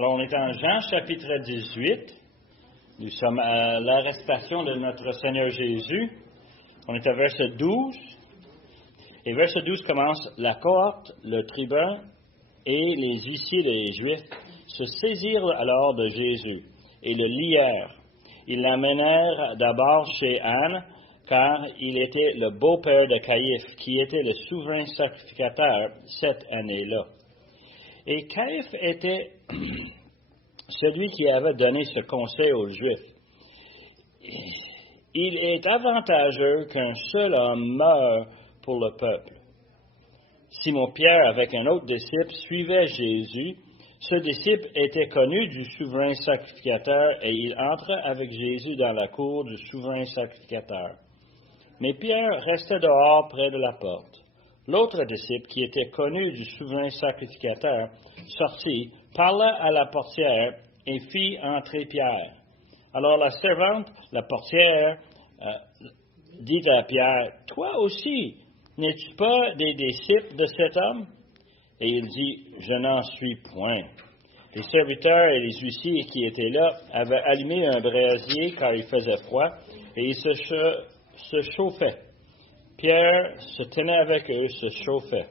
Alors, on est en Jean chapitre 18. Nous sommes à l'arrestation de notre Seigneur Jésus. On est à verset 12. Et verset 12 commence: « La cohorte, le tribun et les huissiers des Juifs se saisirent alors de Jésus et le lièrent. Ils l'amenèrent d'abord chez Anne, car il était le beau-père de Caïphe, qui était le souverain sacrificateur cette année-là. Et Caïphe était celui qui avait donné ce conseil aux Juifs. Il est avantageux qu'un seul homme meure pour le peuple. Simon-Pierre, avec un autre disciple, suivait Jésus. Ce disciple était connu du souverain sacrificateur et il entra avec Jésus dans la cour du souverain sacrificateur. Mais Pierre restait dehors près de la porte. L'autre disciple, qui était connu du souverain sacrificateur, sortit, parla à la portière et fit entrer Pierre. Alors la servante, la portière, dit à Pierre: « Toi aussi, n'es-tu pas des disciples de cet homme? » Et il dit: « Je n'en suis point. » Les serviteurs et les huissiers qui étaient là avaient allumé un brasier car il faisait froid et ils se chauffaient. Pierre se tenait avec eux, se chauffait.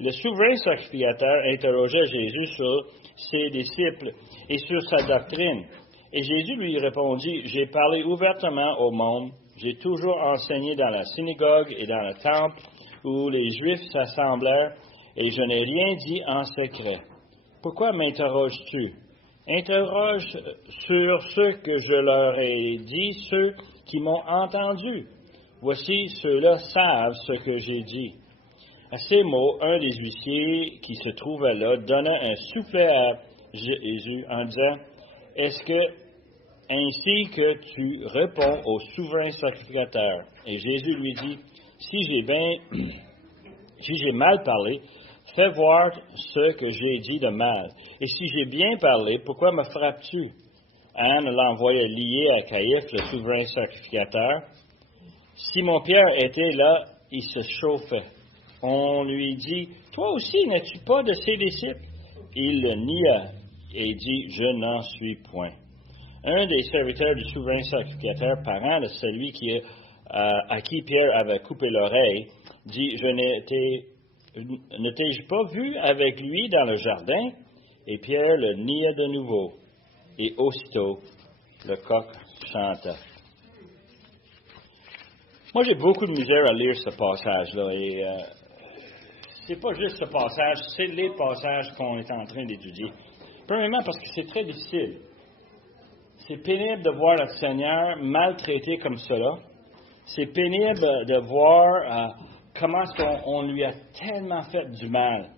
Le souverain sacrificateur interrogeait Jésus sur ses disciples et sur sa doctrine. Et Jésus lui répondit: « J'ai parlé ouvertement au monde. J'ai toujours enseigné dans la synagogue et dans le temple où les Juifs s'assemblèrent, et je n'ai rien dit en secret. Pourquoi m'interroges-tu? Interroge sur ce que je leur ai dit ceux qui m'ont entendu. Voici, ceux-là savent ce que j'ai dit. » À ces mots, un des huissiers qui se trouvait là donna un soufflet à Jésus en disant: « Est-ce que ainsi que tu réponds au souverain sacrificateur? » Et Jésus lui dit: « Si j'ai mal parlé, fais voir ce que j'ai dit de mal. Et si j'ai bien parlé, pourquoi me frappes-tu? » Anne l'envoya lié à Caïphe, le souverain sacrificateur. Simon-Pierre était là, il se chauffait. On lui dit: « Toi aussi, n'es-tu pas de ses disciples? » Il le nia et dit: « Je n'en suis point. » Un des serviteurs du souverain sacrificateur, parent de celui à qui Pierre avait coupé l'oreille, dit: « Ne t'ai-je pas vu avec lui dans le jardin? » Et Pierre le nia de nouveau. Et aussitôt, le coq chanta. Moi, j'ai beaucoup de misère à lire ce passage-là. Et c'est pas juste ce passage, c'est les passages qu'on est en train d'étudier. Premièrement, parce que c'est très difficile. C'est pénible de voir notre Seigneur maltraité comme cela. C'est pénible de voir comment on lui a tellement fait du mal.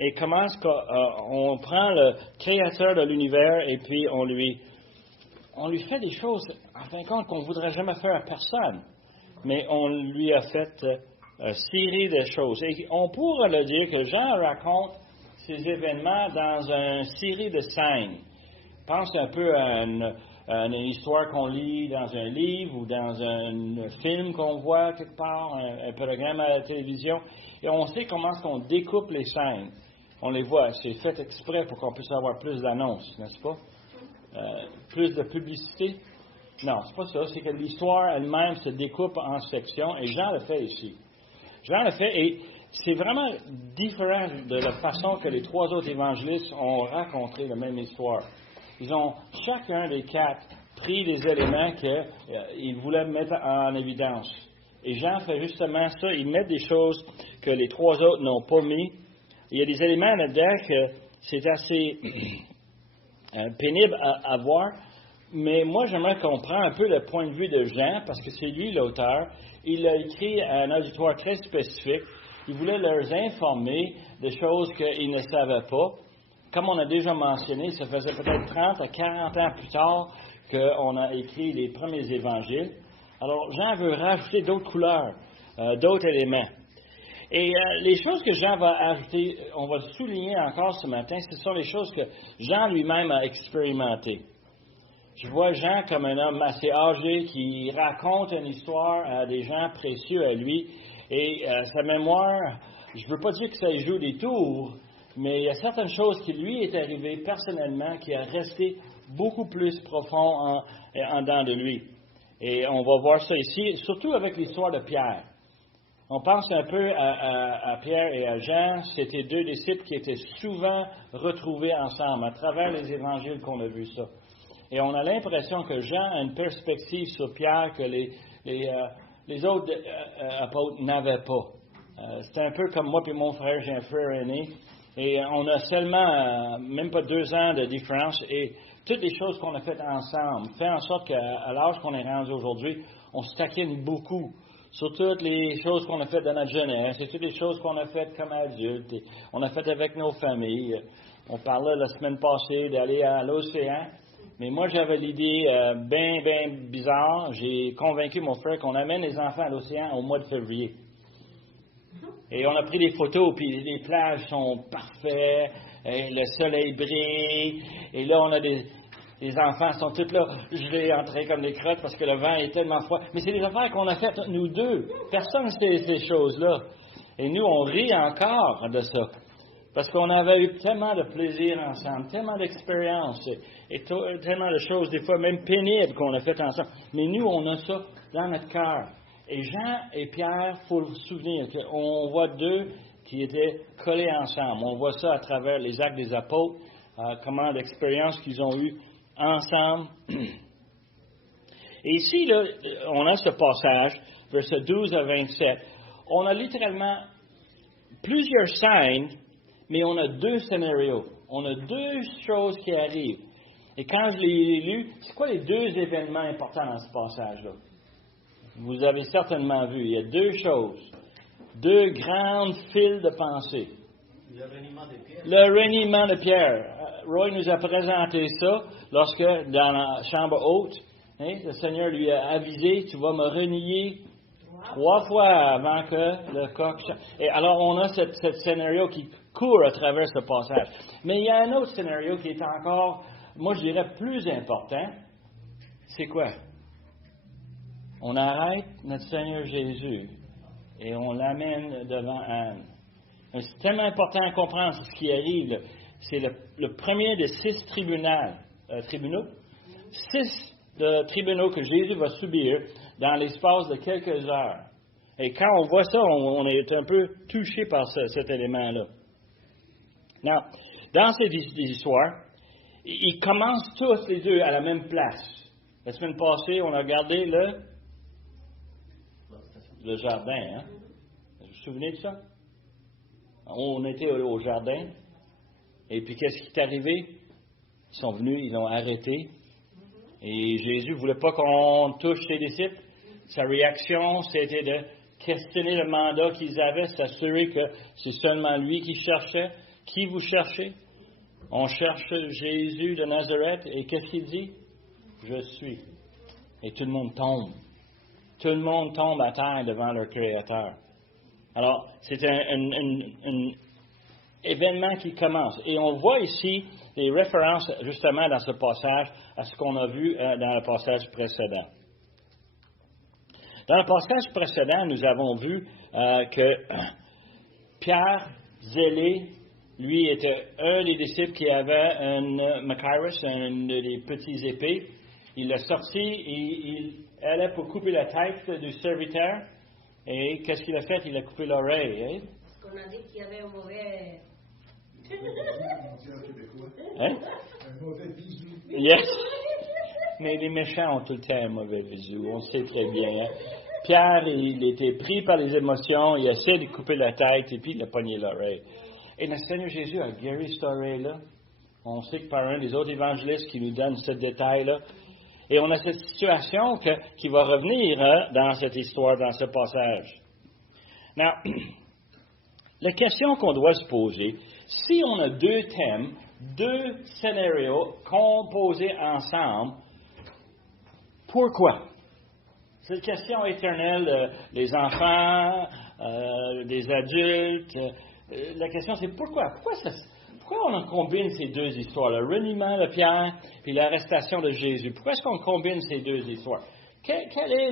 Et comment est-ce qu'on prend le créateur de l'univers et puis on lui fait des choses, en fin de compte, qu'on ne voudrait jamais faire à personne. Mais on lui a fait une série de choses. Et on pourrait le dire que Jean raconte ces événements dans une série de scènes. Pense un peu à une histoire qu'on lit dans un livre ou dans un film qu'on voit quelque part, un programme à la télévision. Et on sait comment est-ce qu'on découpe les scènes. On les voit. C'est fait exprès pour qu'on puisse avoir plus d'annonces, n'est-ce pas? Plus de publicité. Non, c'est pas ça. C'est que l'histoire elle-même se découpe en sections, et Jean le fait ici. Jean le fait, et c'est vraiment différent de la façon que les trois autres évangélistes ont raconté la même histoire. Ils ont, chacun des quatre, pris des éléments qu'ils voulaient mettre en évidence. Et Jean fait justement ça. Il met des choses que les trois autres n'ont pas mis. Il y a des éléments là-dedans que c'est assez pénible à voir. Mais moi, j'aimerais qu'on prenne un peu le point de vue de Jean, parce que c'est lui l'auteur. Il a écrit à un auditoire très spécifique. Il voulait leur informer de choses qu'ils ne savaient pas. Comme on a déjà mentionné, ça faisait peut-être 30 à 40 ans plus tard qu'on a écrit les premiers évangiles. Alors, Jean veut rajouter d'autres couleurs, d'autres éléments. Et les choses que Jean va ajouter, on va le souligner encore ce matin, ce sont les choses que Jean lui-même a expérimentées. Je vois Jean comme un homme assez âgé qui raconte une histoire à des gens précieux à lui. Et sa mémoire, je ne veux pas dire que ça y joue des tours, Mais il y a certaines choses qui lui est arrivé personnellement qui a resté beaucoup plus profond en dedans de lui. Et on va voir ça ici, surtout avec l'histoire de Pierre. On pense un peu à Pierre et à Jean. C'était deux disciples qui étaient souvent retrouvés ensemble à travers les évangiles qu'on a vu ça. Et on a l'impression que Jean a une perspective sur Pierre que les autres apôtres n'avaient pas. C'est un peu comme moi et mon frère, j'ai un frère aîné. Et on a seulement, même pas 2 ans de différence. Et toutes les choses qu'on a faites ensemble fait en sorte qu'à l'âge qu'on est rendu aujourd'hui, on se taquine beaucoup sur toutes les choses qu'on a faites dans notre jeunesse et toutes les choses qu'on a faites comme adultes. Et on a fait avec nos familles. On parlait la semaine passée d'aller à l'océan. Mais moi, j'avais l'idée bien bizarre. J'ai convaincu mon frère qu'on amène les enfants à l'océan au mois de février. Et on a pris des photos, puis les plages sont parfaites, et le soleil brille, et là, on a les enfants sont tous là, gelés, entrés comme des crottes parce que le vent est tellement froid. Mais c'est des affaires qu'on a faites, nous deux. Personne ne sait ces choses-là. Et nous, on rit encore de ça. Parce qu'on avait eu tellement de plaisir ensemble, tellement d'expériences, et tellement de choses, des fois même pénibles qu'on a faites ensemble. Mais nous, on a ça dans notre cœur. Et Jean et Pierre, il faut se souvenir qu'on voit deux qui étaient collés ensemble. On voit ça à travers les actes des apôtres, comment l'expérience qu'ils ont eue ensemble. Et ici, là, on a ce passage, versets 12 à 27. On a littéralement plusieurs scènes, mais on a 2 scénarios. On a 2 choses qui arrivent. Et quand je l'ai lu, c'est quoi les 2 événements importants dans ce passage-là? Vous avez certainement vu, il y a 2 choses, 2 grandes files de pensée. Le reniement de Pierre. Le reniement de Pierre. Roy nous a présenté ça lorsque, dans la chambre haute, le Seigneur lui a avisé, tu vas me renier 3 fois avant que le coq chante. Et alors, on a ce scénario qui court à travers ce passage. Mais il y a un autre scénario qui est encore, moi je dirais, plus important. C'est quoi? On arrête notre Seigneur Jésus et on l'amène devant Anne. C'est tellement important à comprendre ce qui arrive. Là. C'est le premier de 6 tribunaux. 6 tribunaux que Jésus va subir dans l'espace de quelques heures. Et quand on voit ça, on est un peu touché par cet élément-là. Now, dans ces histoires, ils commencent tous les 2 à la même place. La semaine passée, on a regardé le jardin. Hein? Vous vous souvenez de ça? On était au jardin. Et puis, qu'est-ce qui est arrivé? Ils sont venus, ils l'ont arrêté. Et Jésus ne voulait pas qu'on touche ses disciples. Sa réaction, c'était de questionner le mandat qu'ils avaient, s'assurer que c'est seulement lui qui cherchait. Qui vous cherchez? On cherche Jésus de Nazareth. Et qu'est-ce qu'il dit? Je suis. Et tout le monde tombe. Tout le monde tombe à terre devant leur Créateur. Alors, c'est un événement qui commence. Et on voit ici des références, justement, dans ce passage, à ce qu'on a vu dans le passage précédent. Dans le passage précédent, nous avons vu que Pierre, zélé, lui était un des disciples qui avait un Machaerus, des petits épées. Il l'a sorti et il allait pour couper la tête du serviteur. Et qu'est-ce qu'il a fait? Il a coupé l'oreille. Hein? Parce qu'on a dit qu'il y avait un mauvais... Hein? Un mauvais bisou. Yes! Mais les méchants ont tout le temps un mauvais bisou. On sait très bien. Hein? Pierre, il était pris par les émotions. Il essaie de couper la tête et puis il a pogné l'oreille. Et le Seigneur Jésus a guéri cette oreille-là. On sait que par un des autres évangélistes qui nous donne ce détail-là. Et on a cette situation qui va revenir dans cette histoire, dans ce passage. Now, la question qu'on doit se poser, si on a 2 thèmes, 2 scénarios composés ensemble, pourquoi? C'est une question éternelle, les enfants, les adultes. La question c'est pourquoi? Pourquoi on combine ces 2 histoires, le reniement de Pierre et l'arrestation de Jésus? Pourquoi est-ce qu'on combine ces 2 histoires? Quel est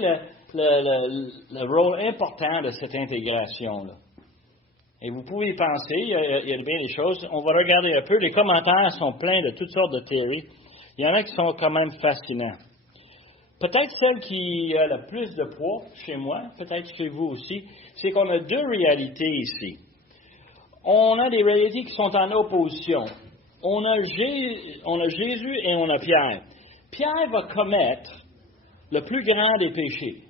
le rôle important de cette intégration-là? Et vous pouvez y penser, il y a bien des choses. On va regarder un peu. Les commentaires sont pleins de toutes sortes de théories. Il y en a qui sont quand même fascinants. Peut-être celle qui a le plus de poids chez moi, peut-être chez vous aussi, c'est qu'on a deux réalités ici. On a des réalités qui sont en opposition. On a Jésus et on a Pierre. Pierre va commettre le plus grand des péchés.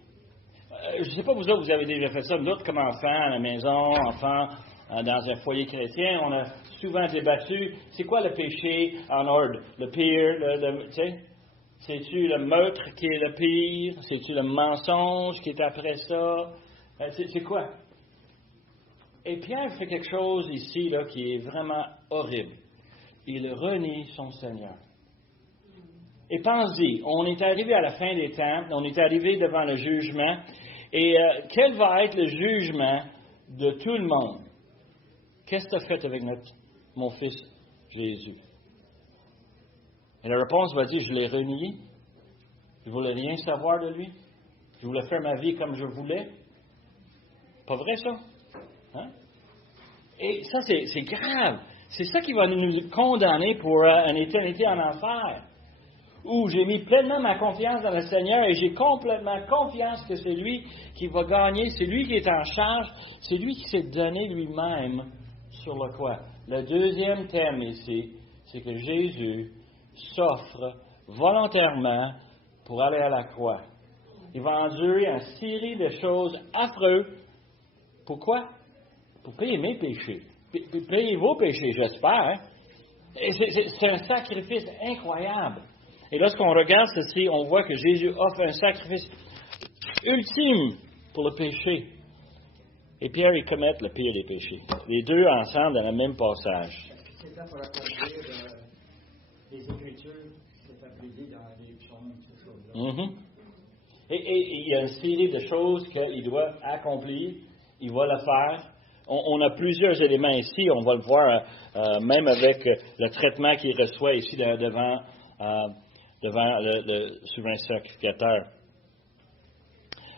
Je ne sais pas, vous autres, vous avez déjà fait ça. Nous autres, comme enfants, à la maison, enfants, dans un foyer chrétien, on a souvent débattu, c'est quoi le péché en ordre? Le pire, tu sais? C'est-tu le meurtre qui est le pire? C'est-tu le mensonge qui est après ça? C'est quoi? Et Pierre fait quelque chose ici là, qui est vraiment horrible. Il renie son Seigneur. Et pense-y, on est arrivé à la fin des temps, on est arrivé devant le jugement, et quel va être le jugement de tout le monde? Qu'est-ce que tu as fait avec mon fils Jésus? Et la réponse va dire, je l'ai renié. Je ne voulais rien savoir de lui. Je voulais faire ma vie comme je voulais. Pas vrai, ça? Hein? Et ça, c'est grave. C'est ça qui va nous condamner pour une éternité en enfer. Où j'ai mis pleinement ma confiance dans le Seigneur et j'ai complètement confiance que c'est lui qui va gagner, c'est lui qui est en charge, c'est lui qui s'est donné lui-même sur le quoi. Le deuxième thème ici, c'est que Jésus s'offre volontairement pour aller à la croix. Il va endurer une série de choses affreuses. Pourquoi? Pour payer mes péchés. Payer vos péchés, j'espère. Hein? Et c'est un sacrifice incroyable. Et lorsqu'on regarde ceci, on voit que Jésus offre un sacrifice ultime pour le péché. Et Pierre, il commet le pire des péchés. Les deux ensemble dans le même passage. C'est ça pour accomplir les Écritures, c'est appelé dans les psaumes, ces choses-là. Mm-hmm. Et il y a une série de choses qu'il doit accomplir. Il va le faire. On a plusieurs éléments ici. On va le voir même avec le traitement qu'il reçoit ici devant le souverain sacrificateur.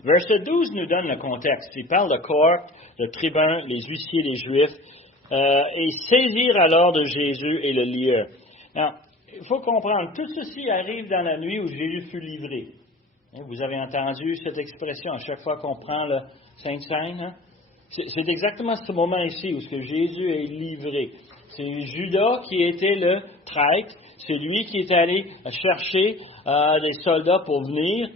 Verset 12 nous donne le contexte. Il parle de cohorte, le tribun, les huissiers, les Juifs, et saisir alors de Jésus et le lieur. Alors, il faut comprendre, tout ceci arrive dans la nuit où Jésus fut livré. Vous avez entendu cette expression à chaque fois qu'on prend le Sainte-Seine. Hein? C'est exactement ce moment ici où Jésus est livré. C'est Judas qui était le traître. C'est lui qui est allé chercher des soldats pour venir.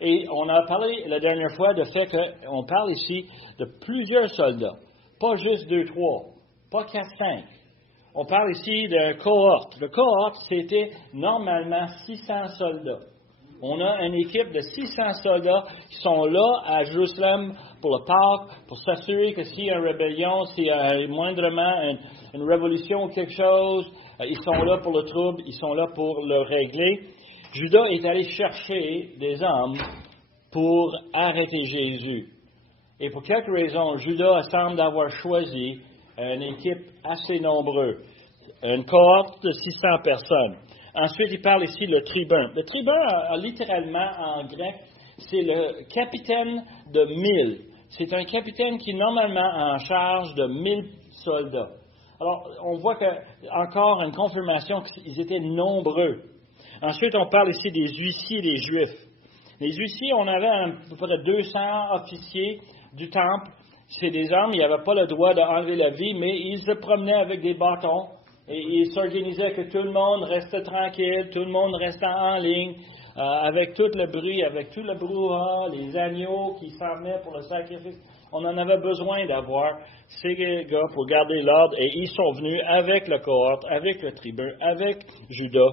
Et on a parlé la dernière fois du fait qu'on parle ici de plusieurs soldats. Pas juste 2, 3, pas 4, 5. On parle ici d'un cohorte. Le cohorte, c'était normalement 600 soldats. On a une équipe de 600 soldats qui sont là à Jérusalem pour le Pâques, pour s'assurer que s'il y a une rébellion, s'il y a moindrement une révolution ou quelque chose, ils sont là pour le trouble, ils sont là pour le régler. Judas est allé chercher des hommes pour arrêter Jésus. Et pour quelques raisons, Judas semble avoir choisi une équipe assez nombreuse, une cohorte de 600 personnes. Ensuite, il parle ici le tribun. Le tribun, littéralement en grec, c'est le capitaine de 1000. C'est un capitaine qui est normalement en charge de 1000 soldats. Alors, on voit encore une confirmation qu'ils étaient nombreux. Ensuite, on parle ici des huissiers des Juifs. Les huissiers, on avait à peu près 200 officiers du temple. C'est des hommes, ils n'avaient pas le droit d'enlever la vie, mais ils se promenaient avec des bâtons. Et ils s'organisaient que tout le monde restait tranquille, tout le monde restait en ligne, avec tout le bruit, avec tout le brouhaha, les agneaux qui s'en venaient pour le sacrifice. On en avait besoin d'avoir ces gars pour garder l'ordre. Et ils sont venus avec le cohorte, avec le tribun, avec Judas.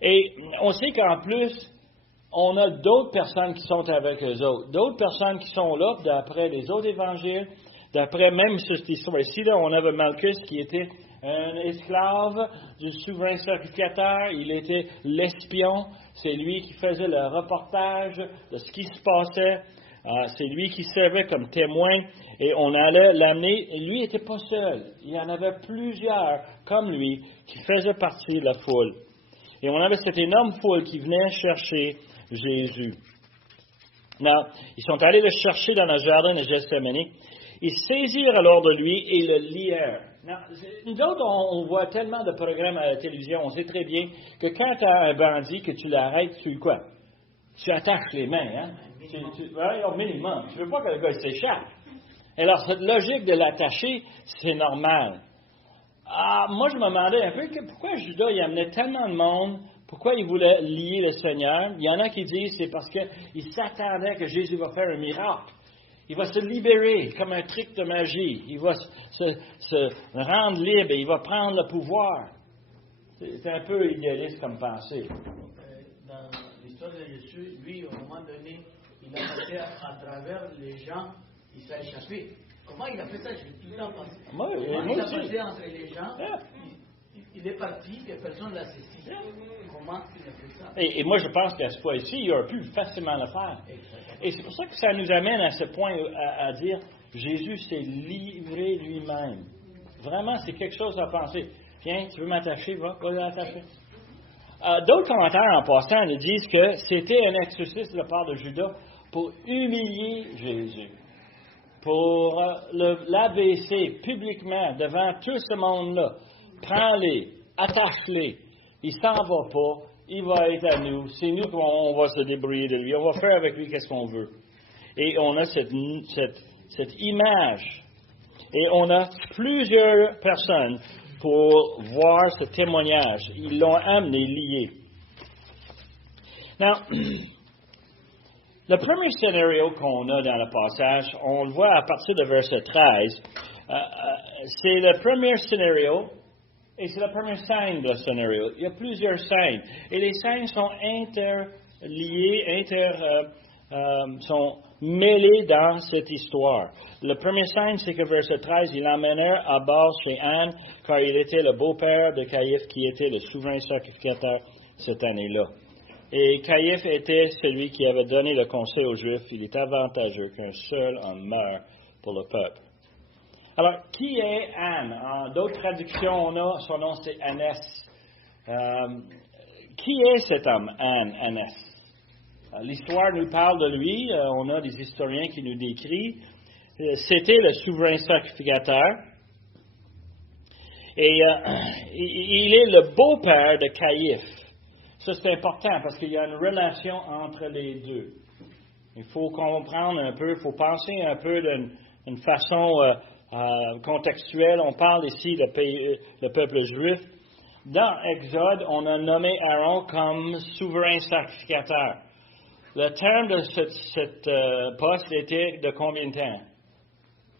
Et on sait qu'en plus, on a d'autres personnes qui sont avec eux autres. D'autres personnes qui sont là, d'après les autres évangiles, d'après même cette histoire ici, là, on avait Malchus qui était un esclave du souverain sacrificateur. Il était l'espion. C'est lui qui faisait le reportage de ce qui se passait. C'est lui qui servait comme témoin. Et on allait l'amener. Lui n'était pas seul. Il y en avait plusieurs comme lui qui faisaient partie de la foule. Et on avait cette énorme foule qui venait chercher Jésus. Now, ils sont allés le chercher dans le jardin de Gethsémani. Ils saisirent alors de lui et le lièrent. Non, nous autres, on voit tellement de programmes à la télévision, on sait très bien que quand tu as un bandit, que tu l'arrêtes, tu quoi? Tu attaches les mains, hein? Au minimum. Tu ne veux pas que le gars s'échappe. Alors, cette logique de l'attacher, c'est normal. Moi, je me demandais un peu pourquoi Judas il amenait tellement de monde, pourquoi il voulait lier le Seigneur. Il y en a qui disent c'est parce qu'il s'attendait que Jésus va faire un miracle. Il va se libérer comme un truc de magie. Il va se rendre libre et il va prendre le pouvoir. C'est un peu idéaliste comme pensée. Dans l'histoire de Jésus, lui, au moment donné, il a passé à travers les gens, il s'est échappé. Comment il a fait ça? J'ai tout le temps pensé. Moi il a aussi. passé entre les gens, Yeah. il est parti et personne ne l'a saisi. Comment il a fait ça? Et moi, je pense qu'à ce point-ci, il aurait pu facilement le faire. Et c'est pour ça que ça nous amène à ce point à dire Jésus s'est livré lui-même. Vraiment, c'est quelque chose à penser. Viens, tu veux m'attacher? Va l'attacher. D'autres commentaires en passant nous disent que c'était un exercice de la part de Judas pour humilier Jésus, pour l'abaisser publiquement devant tout ce monde-là. Prends-les, attache-les. Il s'en va pas. Il va être à nous. C'est nous qu'on va se débrouiller de lui. On va faire avec lui qu'est-ce qu'on veut. Et on a cette image. Et on a plusieurs personnes pour voir ce témoignage. Ils l'ont amené lié. Now, le premier scénario qu'on a dans le passage, on le voit à partir de verset 13. C'est le premier scénario. Et c'est la première scène de le scénario. Il y a plusieurs scènes. Et les scènes sont interliées, sont mêlées dans cette histoire. La première scène, c'est que verset 13, ils l'emmenèrent à bord chez Anne, car il était le beau-père de Caïphe, qui était le souverain sacrificateur cette année-là. Et Caïphe était celui qui avait donné le conseil aux Juifs. Il est avantageux qu'un seul homme meure pour le peuple. Alors, qui est Anne? En d'autres traductions, on a son nom, c'est Anès. Qui est cet homme, Anès? L'histoire nous parle de lui. On a des historiens qui nous décrivent. C'était le souverain sacrificateur. Et il est le beau-père de Caïphe. Ça, c'est important parce qu'il y a une relation entre les deux. Il faut comprendre un peu, il faut penser un peu d'une façon contextuelle. On parle ici le peuple juif. Dans Exode, on a nommé Aaron comme souverain sacrificateur. Le terme de cette poste était de combien de temps?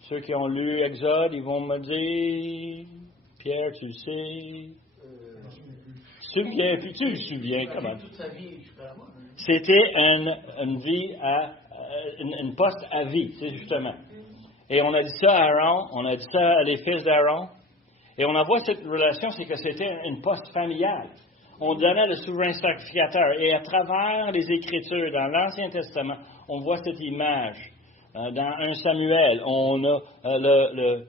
Ceux qui ont lu Exode, ils vont me dire, Pierre, tu le sais? Tu te souviens, comment? Toute sa vie jusqu'à la mort. C'était une vie une poste à vie, c'est justement. Et on a dit ça à Aaron, on a dit ça à les fils d'Aaron. Et on en voit cette relation, c'est que c'était une poste familiale. On donnait le souverain sacrificateur. Et à travers les Écritures, dans l'Ancien Testament, on voit cette image. Dans 1 Samuel, on a le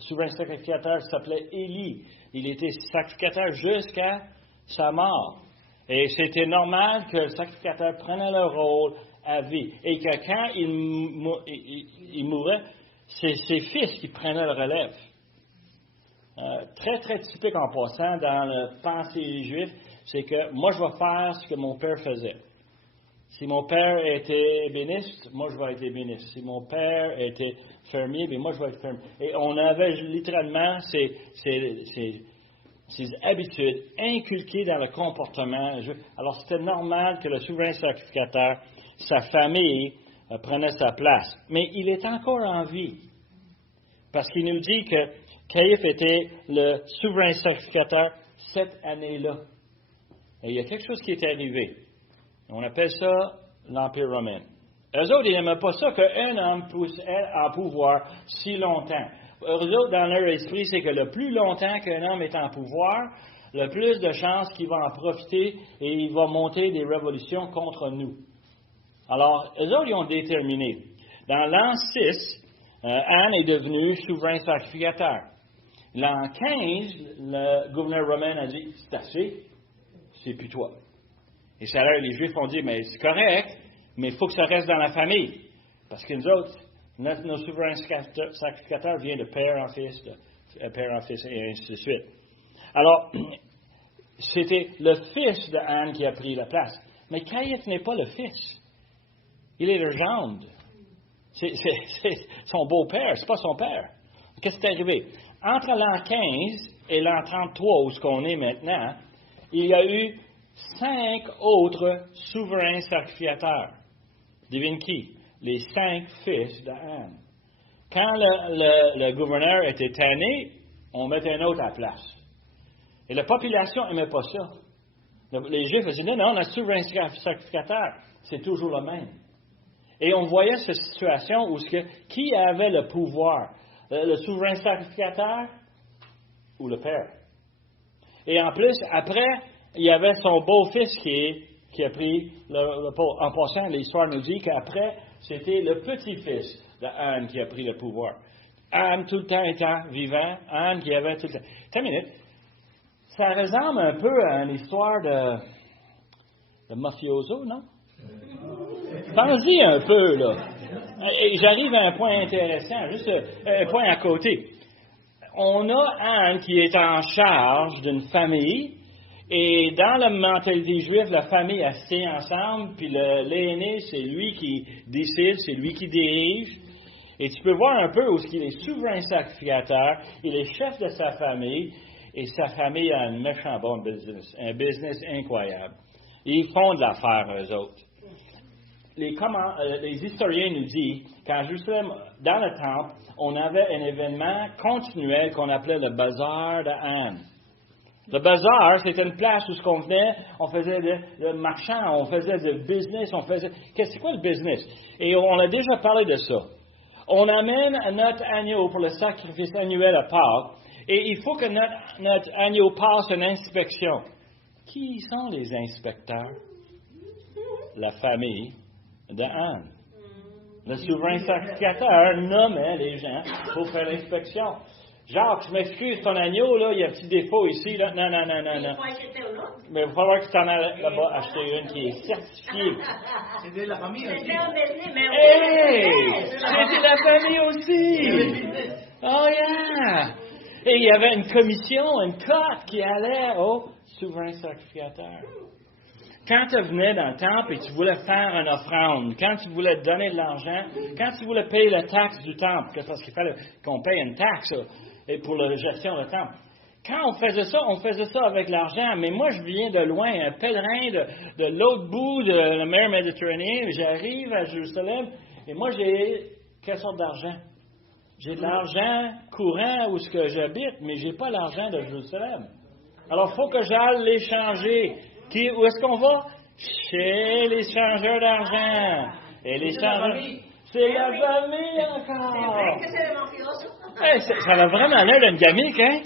souverain sacrificateur s'appelait Élie. Il était sacrificateur jusqu'à sa mort. Et c'était normal que le sacrificateur prenne le rôle à vie. Et que quand il mourait, c'est ses fils qui prenaient le relève. Très, très typique en passant dans la pensée juive, c'est que moi, je vais faire ce que mon père faisait. Si mon père était ébéniste, moi, je vais être ébéniste. Si mon père était fermier, bien, moi, je vais être fermier. Et on avait littéralement ces habitudes inculquées dans le comportement juif. Alors, c'était normal que le souverain sacrificateur, sa famille, prenait sa place. Mais il est encore en vie. Parce qu'il nous dit que Caïphe était le souverain sacrificateur cette année-là. Et il y a quelque chose qui est arrivé. On appelle ça l'Empire romain. Eux autres, ils n'aimaient pas ça qu'un homme puisse être en pouvoir si longtemps. Eux autres, dans leur esprit, c'est que le plus longtemps qu'un homme est en pouvoir, le plus de chances qu'il va en profiter et il va monter des révolutions contre nous. Alors, eux autres, ils ont déterminé. Dans l'an 6, Anne est devenue souverain sacrificateur. L'an 15, le gouverneur romain a dit, c'est assez, c'est plus toi. Et ça, les Juifs ont dit, mais c'est correct, mais il faut que ça reste dans la famille. Parce que nous autres, Nos souverains sacrificateurs viennent de père en fils, et ainsi de suite. Alors, c'était le fils de Anne qui a pris la place. Mais Caïphe n'est pas le fils. Il est le gendre. C'est son beau-père, c'est pas son père. Qu'est-ce qui est arrivé? Entre l'an 15 et l'an 33, où ce qu'on est maintenant, il y a eu 5 autres souverains sacrificateurs. Devine qui? Les 5 fils d'Anne. Quand le gouverneur était tanné, on mettait un autre à la place. Et la population n'aimait pas ça. Les Juifs disaient, non, le souverain sacrificateur, c'est toujours le même. Et on voyait cette situation où qui avait le pouvoir? Le souverain sacrificateur ou le père? Et en plus, après, il y avait son beau-fils qui a pris le pouvoir. En passant, l'histoire nous dit qu'après, c'était le petit-fils d'Anne qui a pris le pouvoir. Anne, tout le temps étant vivant, Anne qui avait tout le temps. Attends une minute. Ça ressemble un peu à une histoire de mafioso, non? Pense-y un peu, là. Et j'arrive à un point intéressant, juste un point à côté. On a Anne qui est en charge d'une famille, et dans la mentalité juive, la famille est assise ensemble, puis l'aîné, c'est lui qui décide, c'est lui qui dirige. Et tu peux voir un peu où il est souverain sacrificateur, il est chef de sa famille, et sa famille a un méchant bon business, un business incroyable. Ils font de l'affaire, eux autres. Les historiens nous disent qu'à Jérusalem, dans le temple, on avait un événement continuel qu'on appelait le bazar de Anne. Le bazar, c'était une place où on venait, on faisait de marchand, on faisait de business, c'est quoi le business? Et on a déjà parlé de ça. On amène notre agneau pour le sacrifice annuel à Pâques, et il faut que notre agneau passe une inspection. Qui sont les inspecteurs? La famille d'Anne. Le souverain sacrificateur nommait les gens pour faire l'inspection. Jacques, je m'excuse, ton agneau, là, il y a un petit défaut ici. Là. Non. Mais il va falloir que tu t'en ailles là-bas acheter une qui est certifiée. C'est de la famille aussi. Hey! C'est de la famille aussi! Oh yeah! Et il y avait une commission, une cote qui allait au souverain sacrificateur. Quand tu venais dans le temple et tu voulais faire une offrande, quand tu voulais donner de l'argent, quand tu voulais payer la taxe du temple, parce qu'il fallait qu'on paye une taxe pour la gestion du temple. Quand on faisait ça avec l'argent, mais moi je viens de loin, un pèlerin de l'autre bout de la mer Méditerranée, j'arrive à Jérusalem et moi j'ai quelle sorte d'argent? J'ai de l'argent courant où ce que j'habite, mais j'ai pas l'argent de Jérusalem. Alors il faut que j'aille l'échanger. Où est-ce qu'on va? Chez les changeurs d'argent. Et les changeurs... C'est la famille encore! C'est vrai que c'est le mafioso. Ça a vraiment l'air d'une gamique, hein?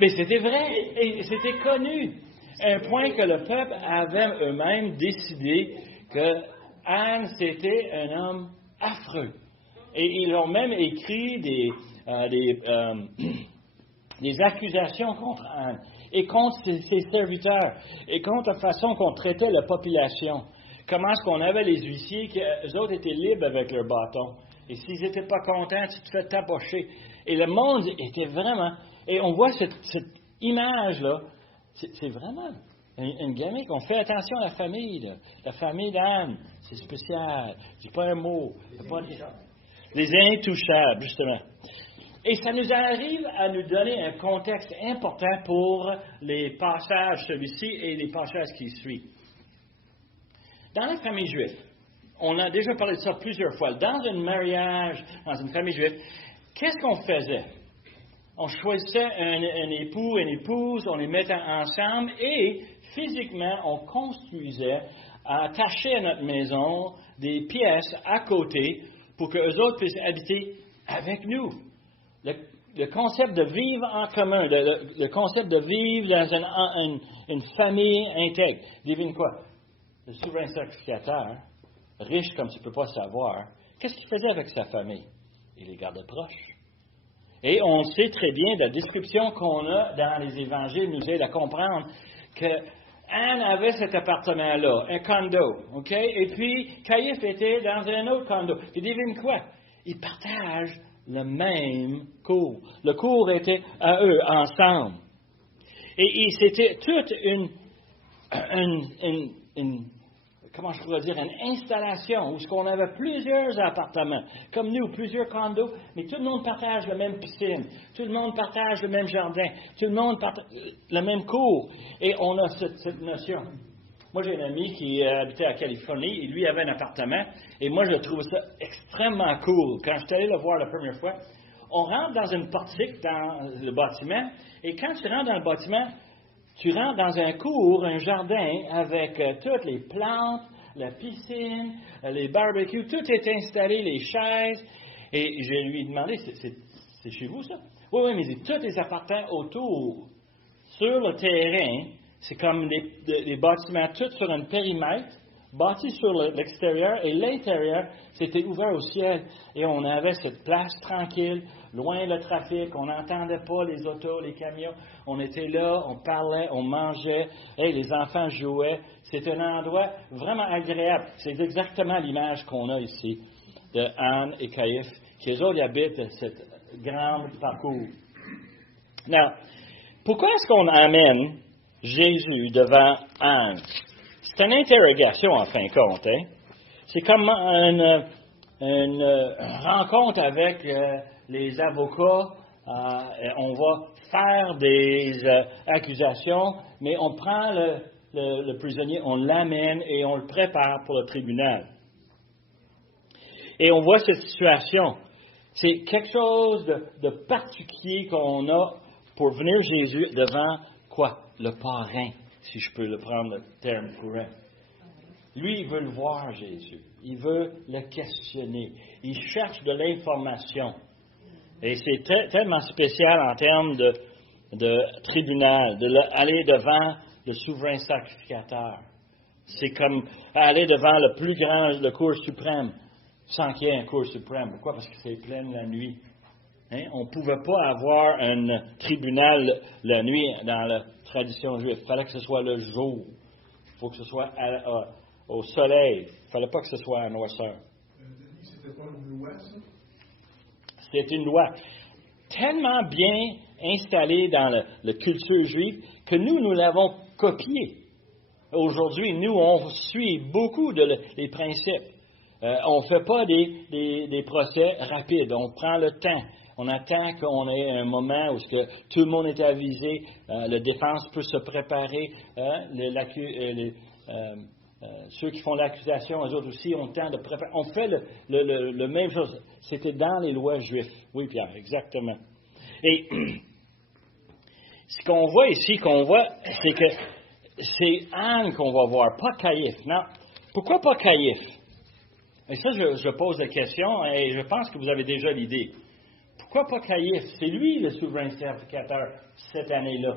Mais c'était vrai, et c'était connu. Un point que le peuple avait eux-mêmes décidé que Anne, c'était un homme affreux. Et ils ont même écrit des accusations contre Anne, et contre ses serviteurs, et contre la façon qu'on traitait la population. Comment est-ce qu'on avait les huissiers, qu'eux autres étaient libres avec leur bâton. Et s'ils n'étaient pas contents, tu te fais tapocher. Et le monde était vraiment... Et on voit cette image-là, c'est vraiment une gamique. On fait attention à la famille, là. La famille d'Anne, c'est spécial. Je dis pas un mot. Les intouchables, justement. Et ça nous arrive à nous donner un contexte important pour les passages, celui-ci, et les passages qui suivent. Dans la famille juive, on a déjà parlé de ça plusieurs fois. Dans un mariage, dans une famille juive, qu'est-ce qu'on faisait? On choisissait un époux, une épouse, on les mettait ensemble et physiquement, on construisait, attaché à notre maison, des pièces à côté pour que eux autres puissent habiter avec nous. Le concept de vivre en commun, le concept de vivre dans une famille intègre. Devine quoi? Le souverain sacrificateur, riche comme tu ne peux pas savoir, qu'est-ce qu'il faisait avec sa famille? Il les gardait proches. Et on sait très bien, la description qu'on a dans les évangiles nous aide à comprendre que Anne avait cet appartement-là, un condo, OK? Et puis, Caïphe était dans un autre condo. Et devine quoi? ils partagent le même cours. Le cours était à eux, ensemble. Et c'était toute une comment je pourrais dire, une installation où on avait plusieurs appartements, comme nous, plusieurs condos, mais tout le monde partage la même piscine, tout le monde partage le même jardin, tout le monde partage le même cours. Et on a cette notion. Moi, j'ai un ami qui habitait à Californie, et lui avait un appartement, et moi, je trouvais ça extrêmement cool. Quand je suis allé le voir la première fois, on rentre dans une portique dans le bâtiment, et quand tu rentres dans le bâtiment, tu rentres dans un cours, un jardin, avec toutes les plantes, la piscine, les barbecues, tout est installé, les chaises. Et je lui ai demandé, c'est chez vous ça? Oui, mais tous les appartements autour, sur le terrain, c'est comme des bâtiments, tous sur un périmètre, bâtis sur l'extérieur, et l'intérieur, c'était ouvert au ciel. Et on avait cette place tranquille, loin le trafic, on n'entendait pas les autos, les camions. On était là, on parlait, on mangeait, les enfants jouaient. C'est un endroit vraiment agréable. C'est exactement l'image qu'on a ici de Anne et Caïphe, qui eux autres habitent cette grande parcours. Now, pourquoi est-ce qu'on amène Jésus devant Anne? C'est une interrogation en fin de compte. Hein? C'est comme une rencontre avec les avocats. On va faire des accusations, mais on prend le prisonnier, on l'amène et on le prépare pour le tribunal. Et on voit cette situation. C'est quelque chose de particulier qu'on a pour venir Jésus devant quoi? Le parrain, si je peux le prendre le terme courant. Lui, il veut le voir, Jésus. Il veut le questionner. Il cherche de l'information. Et c'est tellement spécial en termes de tribunal, d'aller devant le souverain sacrificateur. C'est comme aller devant le plus grand, le cour suprême, sans qu'il y ait un cour suprême. Pourquoi? Parce que c'est plein la nuit. Hein? On ne pouvait pas avoir un tribunal la nuit dans la tradition juive. Il fallait que ce soit le jour. Il faut que ce soit au soleil. Il ne fallait pas que ce soit à noirceur. C'était pas une loi, ça? C'est une loi tellement bien installée dans la culture juive que nous l'avons copiée. Aujourd'hui, nous, on suit beaucoup des principes. On ne fait pas des procès rapides. On prend le temps. On attend qu'on ait un moment où tout le monde est avisé, la défense peut se préparer, ceux qui font l'accusation, eux autres aussi ont le temps de préparer. On fait le même chose. C'était dans les lois juives. Oui, Pierre, exactement. Et ce qu'on voit ici, c'est que c'est Anne qu'on va voir, pas Caïphe. Non. Pourquoi pas Caïphe? Et ça, je pose la question et je pense que vous avez déjà l'idée. Pourquoi pas Caïphe? C'est lui le souverain sacrificateur cette année-là.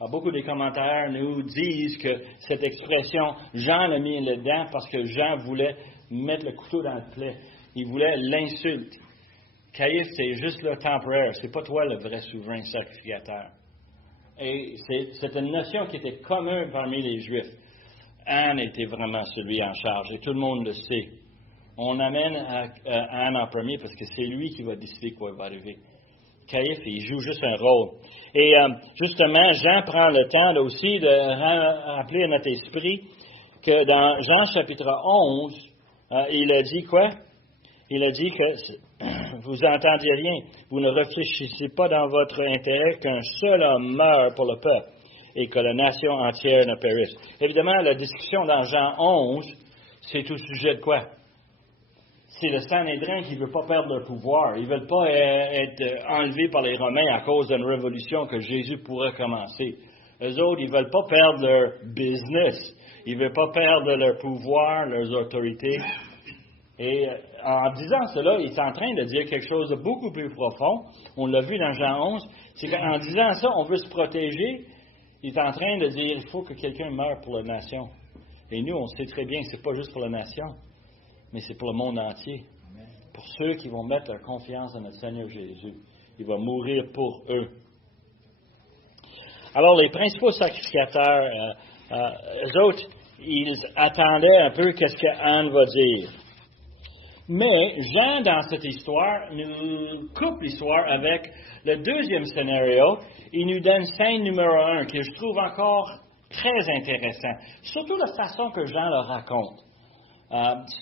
Alors, beaucoup des commentaires nous disent que cette expression, Jean l'a mis là-dedans parce que Jean voulait mettre le couteau dans le plaid. Il voulait l'insulte. Caïphe, c'est juste le temporaire. C'est pas toi le vrai souverain sacrificateur. Et c'est une notion qui était commune parmi les Juifs. Anne était vraiment celui en charge, et tout le monde le sait. On amène Anne en premier parce que c'est lui qui va décider quoi va arriver. Caïphe, il joue juste un rôle. Et justement, Jean prend le temps là aussi de rappeler à notre esprit que dans Jean chapitre 11, il a dit quoi? Il a dit que vous n'entendiez rien, vous ne réfléchissez pas dans votre intérêt qu'un seul homme meure pour le peuple et que la nation entière ne périsse. Évidemment, la discussion dans Jean 11, c'est au sujet de quoi? C'est le Sanhédrin qui ne veut pas perdre leur pouvoir. Ils ne veulent pas être enlevés par les Romains à cause d'une révolution que Jésus pourrait commencer. Eux autres, ils ne veulent pas perdre leur business. Ils ne veulent pas perdre leur pouvoir, leurs autorités. Et en disant cela, il est en train de dire quelque chose de beaucoup plus profond. On l'a vu dans Jean 11. C'est qu'en disant ça, on veut se protéger. Il est en train de dire il faut que quelqu'un meure pour la nation. Et nous, on sait très bien que ce n'est pas juste pour la nation, mais c'est pour le monde entier. Pour ceux qui vont mettre leur confiance dans notre Seigneur Jésus. Il va mourir pour eux. Alors, les principaux sacrificateurs, eux autres, ils attendaient un peu qu'est-ce que Anne va dire. Mais Jean, dans cette histoire, nous coupe l'histoire avec le deuxième scénario. Il nous donne scène numéro 1, que je trouve encore très intéressant. Surtout la façon que Jean le raconte.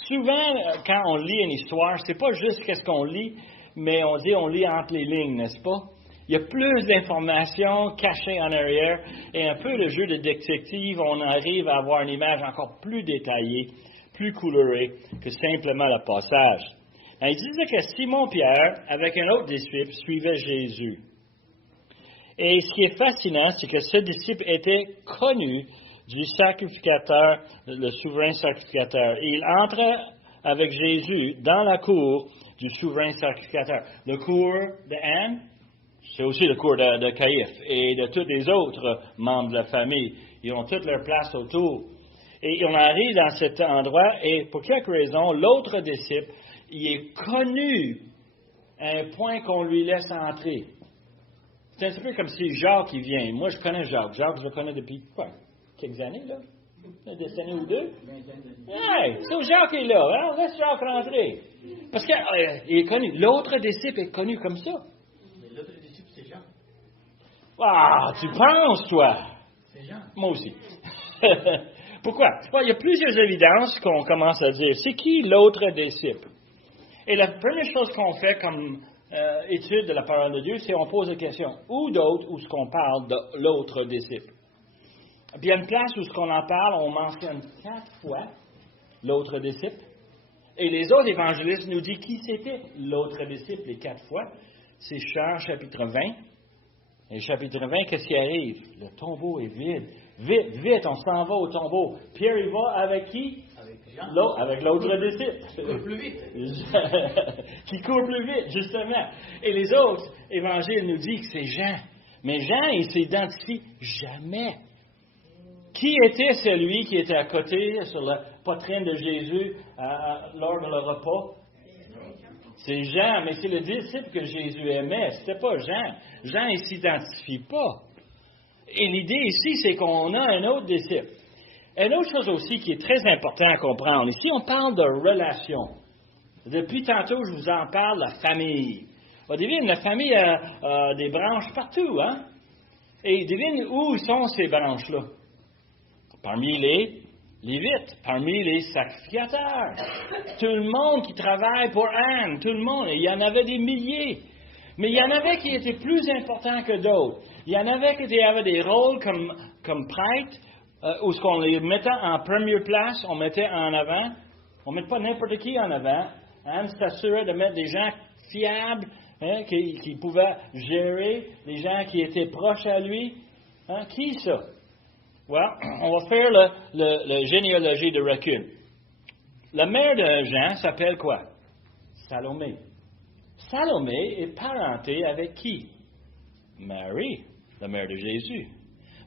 Souvent, quand on lit une histoire, c'est pas juste qu'est-ce qu'on lit, mais on lit entre les lignes, n'est-ce pas? Il y a plus d'informations cachées en arrière et un peu le jeu de détective, on arrive à avoir une image encore plus détaillée, plus colorée que simplement le passage. Il disait que Simon-Pierre, avec un autre disciple, suivait Jésus. Et ce qui est fascinant, c'est que ce disciple était connu du sacrificateur, le souverain sacrificateur. Et il entrait avec Jésus dans la cour du souverain sacrificateur. Le cour de Anne, c'est aussi le cours de Caïphe et de tous les autres membres de la famille. Ils ont toute leur place autour. Et on arrive dans cet endroit et pour quelque raison, l'autre disciple, il est connu à un point qu'on lui laisse entrer. C'est un petit peu comme si Jacques qui vient. Moi, je connais Jacques. Jacques, je le connais depuis quoi? Quelques années, là? Une décennie ou deux? Hey, c'est Jacques qui est là. Hein? Laisse Jacques rentrer. Parce qu'il est connu. L'autre disciple est connu comme ça. L'autre disciple, c'est Jean. Ah, tu penses, toi? C'est Jean. Moi aussi. Pourquoi? Bon, il y a plusieurs évidences qu'on commence à dire. C'est qui l'autre disciple? Et la première chose qu'on fait comme étude de la parole de Dieu, c'est on pose la question. Où d'autre, où est-ce qu'on parle de l'autre disciple? Puis il y a une place où ce qu'on en parle, on mentionne 4 fois l'autre disciple. Et les autres évangélistes nous disent qui c'était l'autre disciple les 4 fois. C'est Jean chapitre 20. Et chapitre 20, qu'est-ce qui arrive? Le tombeau est vide. Vite, vite, on s'en va au tombeau. Pierre, il va avec qui? Avec Jean. Avec l'autre disciple. Qui court plus vite. Qui court plus vite, justement. Et les autres évangiles nous disent que c'est Jean. Mais Jean, il s'identifie jamais. Qui était celui qui était à côté, sur la poitrine de Jésus, lors de le repas? C'est Jean, mais c'est le disciple que Jésus aimait. C'était pas Jean. Jean, il ne s'identifie pas. Et l'idée ici, c'est qu'on a un autre disciple. Une autre chose aussi qui est très importante à comprendre. Ici, on parle de relation. Depuis tantôt, je vous en parle, la famille. On devine, la famille a des branches partout, hein? Et devine où sont ces branches-là? Parmi les Lévites, parmi les sacrificateurs. Tout le monde qui travaille pour Anne, tout le monde. Et il y en avait des milliers. Mais il y en avait qui étaient plus importants que d'autres. Il y en avait qui avaient des rôles comme prêtres, où ce qu'on les mettait en première place, on mettait en avant. On ne mettait pas n'importe qui en avant. Anne s'assurait de mettre des gens fiables, hein, qui pouvaient gérer, des gens qui étaient proches à lui. Hein, qui ça? Well, on va faire le généalogie de recul. La mère de Jean s'appelle quoi? Salomé. Salomé est parentée avec qui? Marie, la mère de Jésus.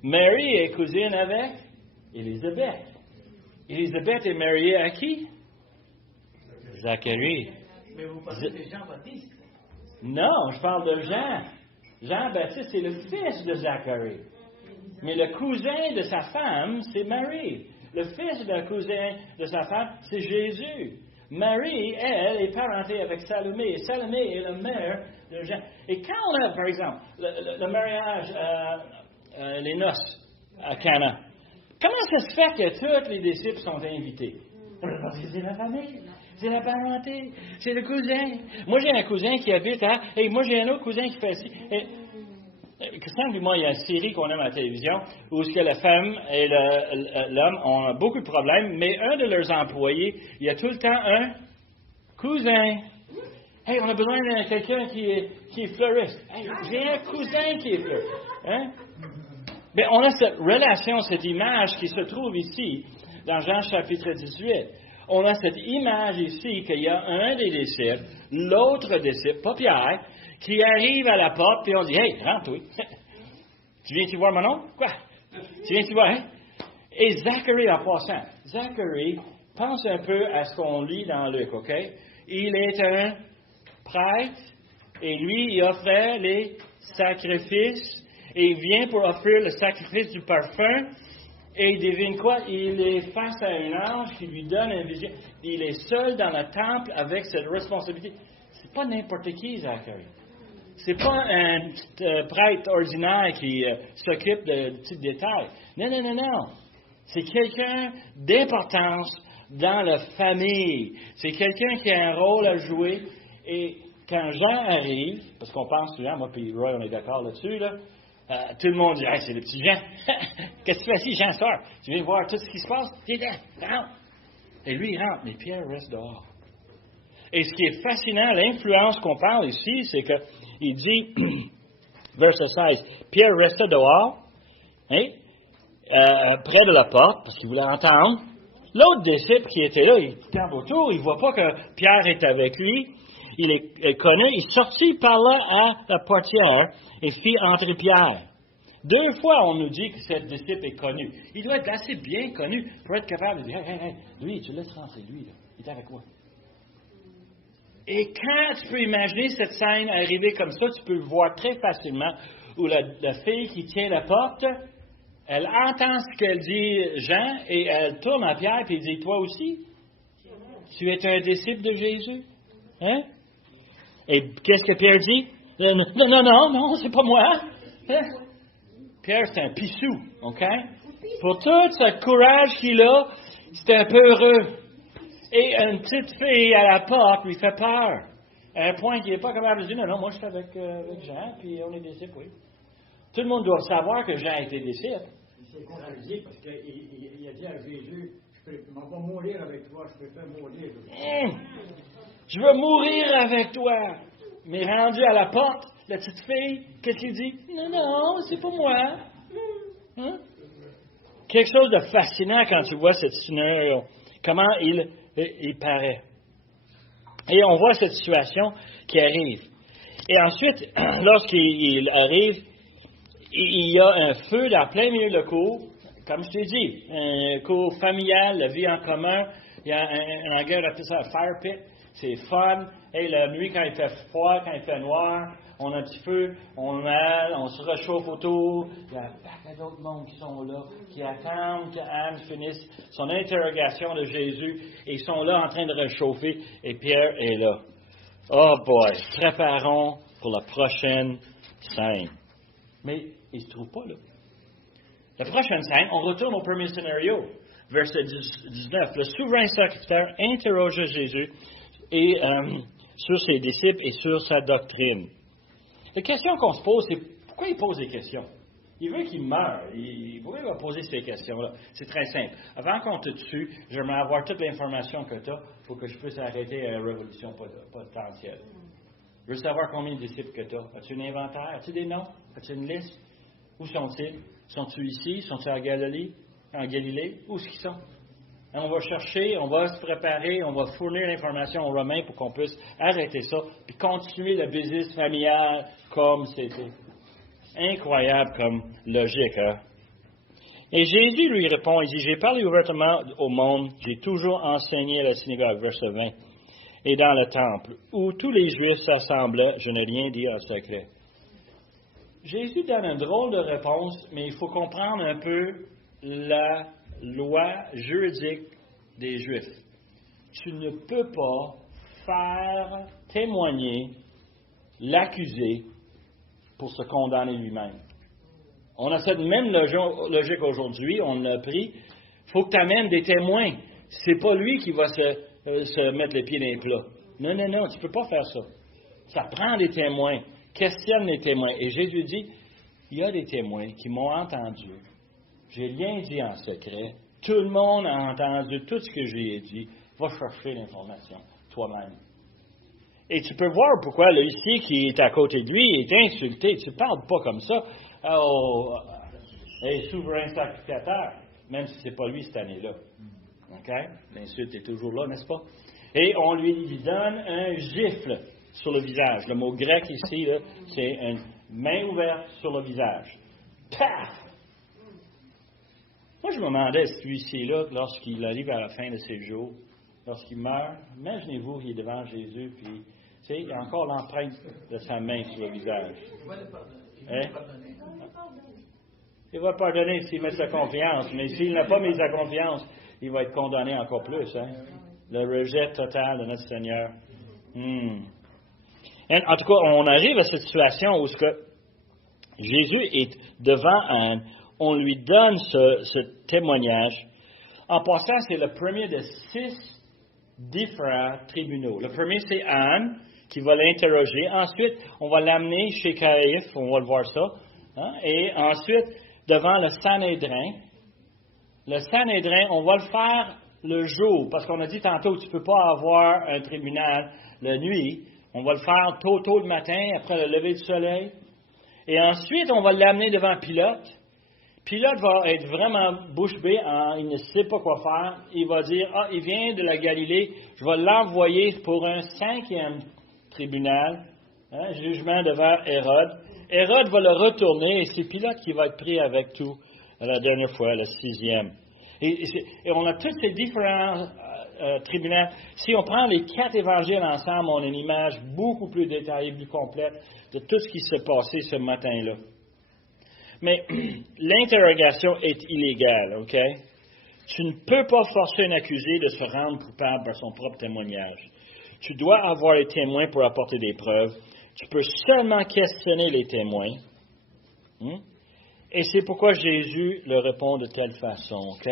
Marie est cousine avec Élisabeth. Élisabeth est mariée à qui? Zacharie. Mais vous parlez de Jean-Baptiste. Non, je parle de Jean. Jean-Baptiste, c'est le fils de Zacharie. Mais le cousin de sa femme, c'est Marie. Le fils d'un cousin de sa femme, c'est Jésus. Marie, elle, est parentée avec Salomé. Et Salomé est la mère de Jean. Et quand on a, par exemple, le mariage, les noces à Cana, comment ça se fait que tous les disciples sont invités? Parce que c'est la famille. C'est la parenté. C'est le cousin. Moi, j'ai un cousin qui habite à... Et moi, j'ai un autre cousin qui fait ci. Christian et moi, il y a une série qu'on aime à la télévision où ce que la femme et l'homme ont beaucoup de problèmes, mais un de leurs employés, il y a tout le temps un cousin. Hey, on a besoin de quelqu'un qui est fleuriste. Hey, j'ai un cousin qui est fleuriste. Hein? Mais on a cette relation, cette image qui se trouve ici, dans Jean chapitre 18. On a cette image ici qu'il y a un des disciples, l'autre disciple, pas Pierre, qui arrive à la porte, et on dit, « Hey, rentre, oui. Tu viens-tu voir mon oncle? Quoi? Tu viens-tu voir, hein? » Et Zacharie, en passant, Zacharie, pense un peu à ce qu'on lit dans Luc, OK? Il est un prêtre, et lui, il offrait les sacrifices, et il vient pour offrir le sacrifice du parfum, Et devine quoi? Il est face à un ange qui lui donne une vision. Il est seul dans le temple avec cette responsabilité. C'est pas n'importe qui, Zacharie. C'est pas un prêtre ordinaire qui s'occupe de petits détails. Non, non, non, non. C'est quelqu'un d'importance dans la famille. C'est quelqu'un qui a un rôle à jouer. Et quand Jean arrive, parce qu'on pense souvent, moi et Roy, on est d'accord là-dessus, là, tout le monde dit, hey, c'est le petit Jean. Qu'est-ce que tu fais ici, Jean, soir? Tu viens voir tout ce qui se passe? Viens là, rentre. Et lui, il rentre, mais Pierre reste dehors. Et ce qui est fascinant, l'influence qu'on parle ici, c'est qu'il dit, verset 16, Pierre restait dehors, hein, près de la porte, parce qu'il voulait entendre. L'autre disciple qui était là, il tombe autour, il ne voit pas que Pierre est avec lui. Il est connu, il sortit par là à la portière et fit entrer Pierre. 2 fois, on nous dit que ce disciple est connu. Il doit être assez bien connu pour être capable de dire, hey, lui, tu laisses rentrer, lui, là, il est avec moi. Et quand tu peux imaginer cette scène arriver comme ça, tu peux le voir très facilement, où la fille qui tient la porte, elle entend ce qu'elle dit, Jean, et elle tourne à Pierre, et elle dit, toi aussi, tu es un disciple de Jésus? Hein? Et qu'est-ce que Pierre dit? Non, c'est pas moi. Hein? Pierre, c'est un pissou, OK? Pour tout ce courage qu'il a, c'est un peu heureux. Et une petite fille à la porte lui fait peur. À un point qu'il n'est pas capable de dire, non, moi je suis avec Jean, puis on est disciples, oui. Tout le monde doit savoir que Jean était disciple. Il s'est contrarié parce qu'il a dit à Jésus, je vais mourir avec toi, je préfère mourir. Je veux mourir avec toi. Mais rendu à la porte, la petite fille, qu'est-ce qu'il dit? Non, c'est pas moi. Hein? Quelque chose de fascinant quand tu vois cette scénario. Comment il paraît. Et on voit cette situation qui arrive. Et ensuite, lorsqu'il arrive, il y a un feu dans plein milieu de la cour. Comme je t'ai dit, un cours familial, la vie en commun. Il y a un anglais, on appelle ça un fire pit. C'est fun. Et la nuit, quand il fait froid, quand il fait noir, on a un petit feu, on se réchauffe autour. Il y a un paquet d'autres mondes qui sont là, qui attendent qu'Anne finisse son interrogation de Jésus. Et ils sont là en train de réchauffer. Et Pierre est là. Oh boy, préparons pour la prochaine scène. Mais il ne se trouve pas là. La prochaine scène, on retourne au premier scénario, verset 19. Le souverain sacrificateur interroge Jésus et, sur ses disciples et sur sa doctrine. La question qu'on se pose, c'est pourquoi il pose des questions? Il veut qu'il meure. Pourquoi il va poser ces questions-là? C'est très simple. Avant qu'on te tue, j'aimerais avoir toute l'information que tu as pour que je puisse arrêter la révolution potentielle. Je veux savoir combien de disciples que tu as. As-tu un inventaire? As-tu des noms? As-tu une liste? Où sont-ils? Sont-ils ici? Sont-ils en Galilée? Où est-ce qu'ils sont? Et on va chercher, on va se préparer, on va fournir l'information aux Romains pour qu'on puisse arrêter ça, puis continuer le business familial comme c'était. Incroyable comme logique, hein? Et Jésus lui répond, il dit, j'ai parlé ouvertement au monde, j'ai toujours enseigné à la synagogue, verset 20, et dans le temple, où tous les Juifs s'assemblaient, je n'ai rien dit en secret. Jésus donne une drôle de réponse, mais il faut comprendre un peu la loi juridique des Juifs. Tu ne peux pas faire témoigner l'accusé pour se condamner lui-même. On a cette même logique aujourd'hui, on l'a appris. Il faut que tu amènes des témoins. C'est pas lui qui va se mettre les pieds dans les plats. Non, tu ne peux pas faire ça. Ça prend des témoins. Questionne les témoins. Et Jésus dit, il y a des témoins qui m'ont entendu. J'ai rien dit en secret. Tout le monde a entendu tout ce que j'ai dit. Va chercher l'information toi-même. Et tu peux voir pourquoi l'huissier qui est à côté de lui est insulté. Tu ne parles pas comme ça au souverain sacrificateur, même si ce n'est pas lui cette année-là. OK? L'insulte est toujours là, n'est-ce pas? Et on lui donne un gifle sur le visage. Le mot grec ici, là, c'est une main ouverte sur le visage. Paf! Moi, je me demandais, celui-ci-là, lorsqu'il arrive à la fin de ses jours, lorsqu'il meurt, imaginez-vous qu'il est devant Jésus, puis, tu sais, il y a encore l'empreinte de sa main sur le visage. Il va le pardonner. Il va Hein? le pardonner. Il va pardonner s'il met sa confiance, mais s'il n'a pas mis sa confiance, il va être condamné encore plus. Hein? Le rejet total de notre Seigneur. En tout cas, on arrive à cette situation où Jésus est devant Anne. On lui donne ce témoignage. En passant, c'est le premier de 6 différents tribunaux. Le premier, c'est Anne qui va l'interroger. Ensuite, on va l'amener chez Caïphe, on va le voir ça. Hein? Et ensuite, devant le Sanhédrin. Le Sanhédrin, on va le faire le jour, parce qu'on a dit tantôt, tu ne peux pas avoir un tribunal la nuit. On va le faire tôt le matin, après le lever du soleil. Et ensuite, on va l'amener devant Pilate. Pilate va être vraiment bouche bée, il ne sait pas quoi faire. Il va dire, il vient de la Galilée, je vais l'envoyer pour un 5e tribunal, jugement devant Hérode. Hérode va le retourner et c'est Pilate qui va être pris avec tout la dernière fois, le 6e. Et on a tous ces différents tribunaux. Si on prend les 4 évangiles ensemble, on a une image beaucoup plus détaillée, plus complète de tout ce qui s'est passé ce matin-là. Mais l'interrogation est illégale, OK? Tu ne peux pas forcer un accusé de se rendre coupable par son propre témoignage. Tu dois avoir les témoins pour apporter des preuves. Tu peux seulement questionner les témoins. Et c'est pourquoi Jésus le répond de telle façon, OK?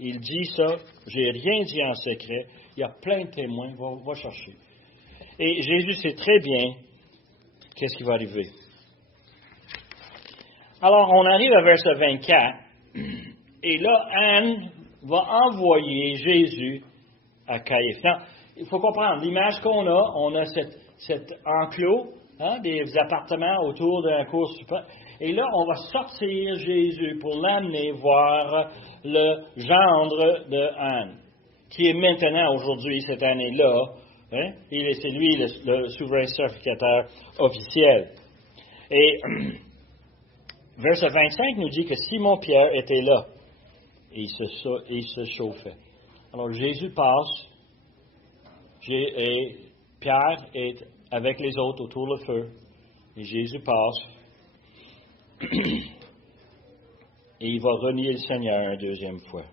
Il dit ça, j'ai rien dit en secret. Il y a plein de témoins, va chercher. Et Jésus sait très bien qu'est-ce qui va arriver. Alors, on arrive à verset 24, et là, Anne va envoyer Jésus à Caïphe. Non, il faut comprendre, l'image qu'on a, on a cet enclos, des appartements autour d'un cour super, et là, on va sortir Jésus pour l'amener voir le gendre de Anne, qui est maintenant, aujourd'hui, cette année-là, c'est lui le souverain sacrificateur officiel. Et verset 25 nous dit que Simon-Pierre était là, et il se chauffait. Alors Jésus passe, et Pierre est avec les autres autour du feu, et Jésus passe, et il va renier le Seigneur une deuxième fois.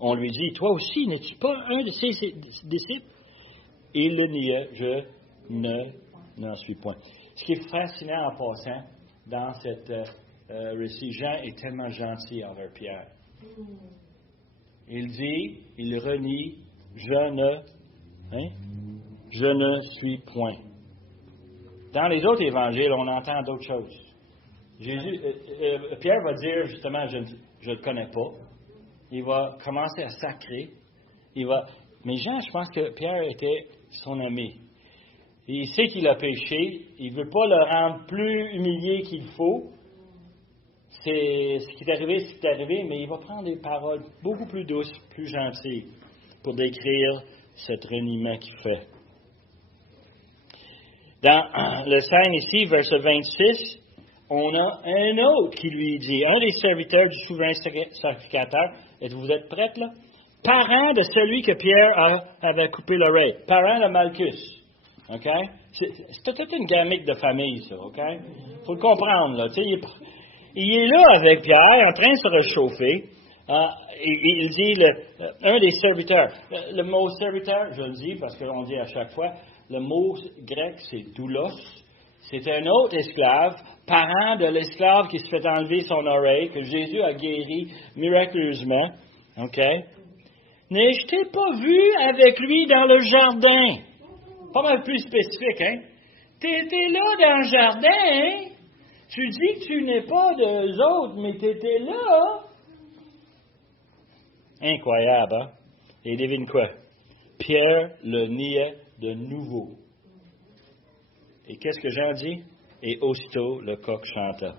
On lui dit, toi aussi, n'es-tu pas un de ses disciples? Il le niait, je n'en suis point. Ce qui est fascinant en passant, dans cette récit, Jean est tellement gentil envers Pierre. Il dit, il renie, je ne suis point. Dans les autres évangiles, on entend d'autres choses. Pierre va dire justement, je ne le connais pas. Il va commencer à sacrer. Mais Jean, je pense que Pierre était son ami. Il sait qu'il a péché. Il ne veut pas le rendre plus humilié qu'il faut. C'est ce qui est arrivé, mais il va prendre des paroles beaucoup plus douces, plus gentilles, pour décrire cet reniement qu'il fait. Dans le scène ici, verset 26, on a un autre qui lui dit, un des serviteurs du souverain sacrificateur, vous êtes prêts là? Parent de celui que Pierre avait coupé l'oreille, parent de Malchus. OK? C'est toute une gamique de famille, ça, OK? Il faut le comprendre, là. Il est là avec Pierre, en train de se réchauffer. Il dit, un des serviteurs. Le mot serviteur, je le dis parce qu'on dit à chaque fois, le mot grec, c'est doulos. C'est un autre esclave, parent de l'esclave qui se fait enlever son oreille, que Jésus a guéri miraculeusement. OK? N'ai-je pas vu avec lui dans le jardin? Pas mal plus spécifique, hein? T'étais là dans le jardin, hein? Tu dis que tu n'es pas d'eux autres, mais t'étais là. Incroyable, hein? Et devine quoi? Pierre le niait de nouveau. Et qu'est-ce que Jean dit? Et aussitôt, le coq chanta.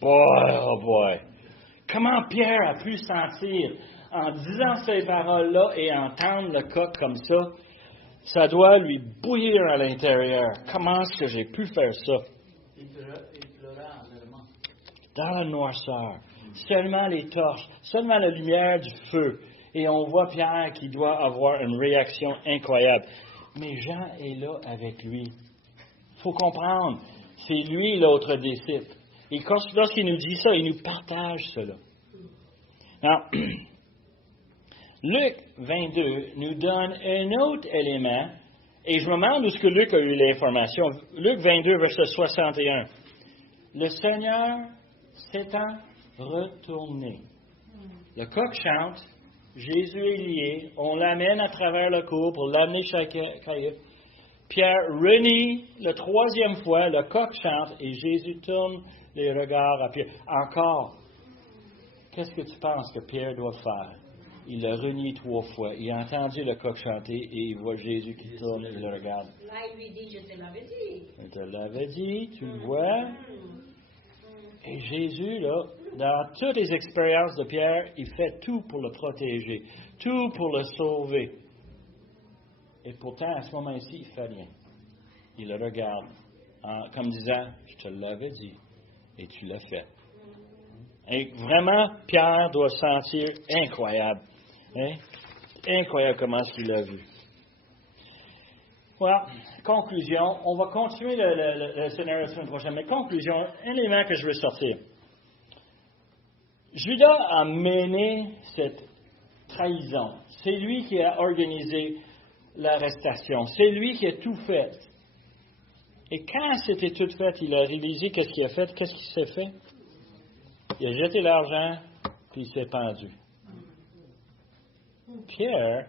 Boy, oh boy! Comment Pierre a pu sentir, en disant ces paroles-là et entendre le coq comme ça, ça doit lui bouillir à l'intérieur. Comment est-ce que j'ai pu faire ça? Il pleura en allemand. Dans la noirceur, seulement les torches, seulement la lumière du feu. Et on voit Pierre qui doit avoir une réaction incroyable. Mais Jean est là avec lui. Il faut comprendre, c'est lui l'autre disciple. Et lorsqu'il nous dit ça, il nous partage cela. Alors, Luc 22 nous donne un autre élément, et je me demande où est-ce que Luc a eu l'information. Luc 22, verset 61. Le Seigneur s'étant retourné. Le coq chante, Jésus est lié, on l'amène à travers le cour pour l'amener chez Caïphe. Pierre renie la troisième fois, le coq chante et Jésus tourne les regards à Pierre. Encore, qu'est-ce que tu penses que Pierre doit faire? Il a renié 3 fois. Il a entendu le coq chanter et il voit Jésus qui tourne et le regarde. Là, il lui dit, je te l'avais dit. Je te l'avais dit, tu le vois. Et Jésus, là, dans toutes les expériences de Pierre, il fait tout pour le protéger, tout pour le sauver. Et pourtant, à ce moment-ci, il ne fait rien. Il le regarde, comme disant, je te l'avais dit, et tu l'as fait. Et vraiment, Pierre doit se sentir incroyable. Hein? Incroyable comment est-ce qu'il l'a vu. Voilà, conclusion. On va continuer le scénario la semaine prochaine, mais conclusion, un élément que je veux sortir. Judas a mené cette trahison. C'est lui qui a organisé l'arrestation. C'est lui qui a tout fait. Et quand c'était tout fait, il a réalisé qu'est-ce qu'il a fait. Qu'est-ce qu'il s'est fait? Il a jeté l'argent, puis il s'est pendu. Pierre,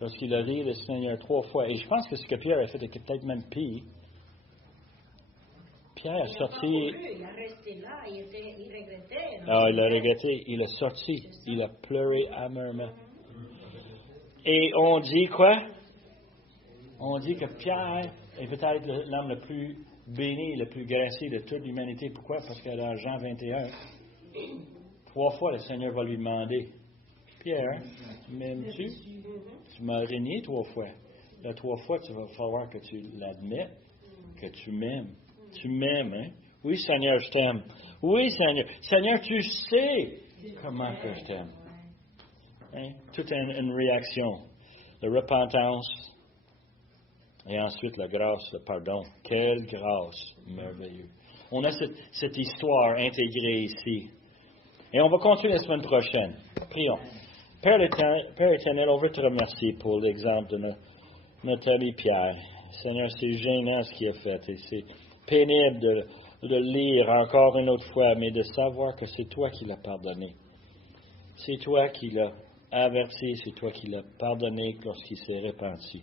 lorsqu'il a dit le Seigneur 3 fois, et je pense que ce que Pierre a fait était peut-être même pire. Pierre a sorti. Il a resté là, il regrettait. Ah, il a regretté, il a sorti, il a pleuré amèrement. Et on dit quoi? On dit que Pierre est peut-être l'homme le plus béni, le plus gracié de toute l'humanité. Pourquoi? Parce que dans Jean 21, 3 fois le Seigneur va lui demander, Pierre, m'aimes-tu? Tu m'as renié 3 fois. La 3 fois, tu vas falloir que tu l'admettes, que tu m'aimes. Tu m'aimes, hein? Oui, Seigneur, je t'aime. Oui, Seigneur. Seigneur, tu sais comment que je t'aime. Hein? Toute une réaction. La repentance et ensuite la grâce, le pardon. Quelle grâce merveilleuse. On a cette histoire intégrée ici. Et on va continuer la semaine prochaine. Prions. Père éternel, on veut te remercier pour l'exemple de notre ami Pierre. Seigneur, c'est gênant ce qu'il a fait et c'est pénible de lire encore une autre fois, mais de savoir que c'est toi qui l'as pardonné. C'est toi qui l'as averti, c'est toi qui l'as pardonné lorsqu'il s'est repenti.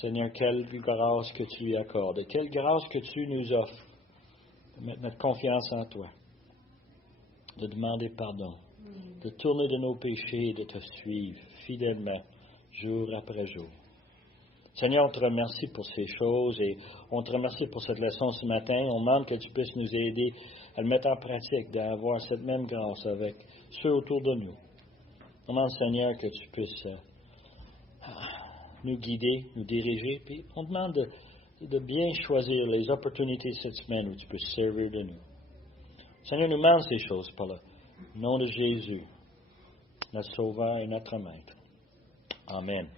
Seigneur, quelle grâce que tu lui accordes, quelle grâce que tu nous offres de mettre notre confiance en toi, de demander pardon, de tourner de nos péchés et de te suivre fidèlement, jour après jour. Seigneur, on te remercie pour ces choses et on te remercie pour cette leçon ce matin. On demande que tu puisses nous aider à le mettre en pratique, d'avoir cette même grâce avec ceux autour de nous. On demande, Seigneur, que tu puisses nous guider, nous diriger, puis on demande de bien choisir les opportunités cette semaine où tu peux servir de nous. Seigneur, nous demande ces choses par le nom de Jésus, notre Sauveur et notre Maître. Amen.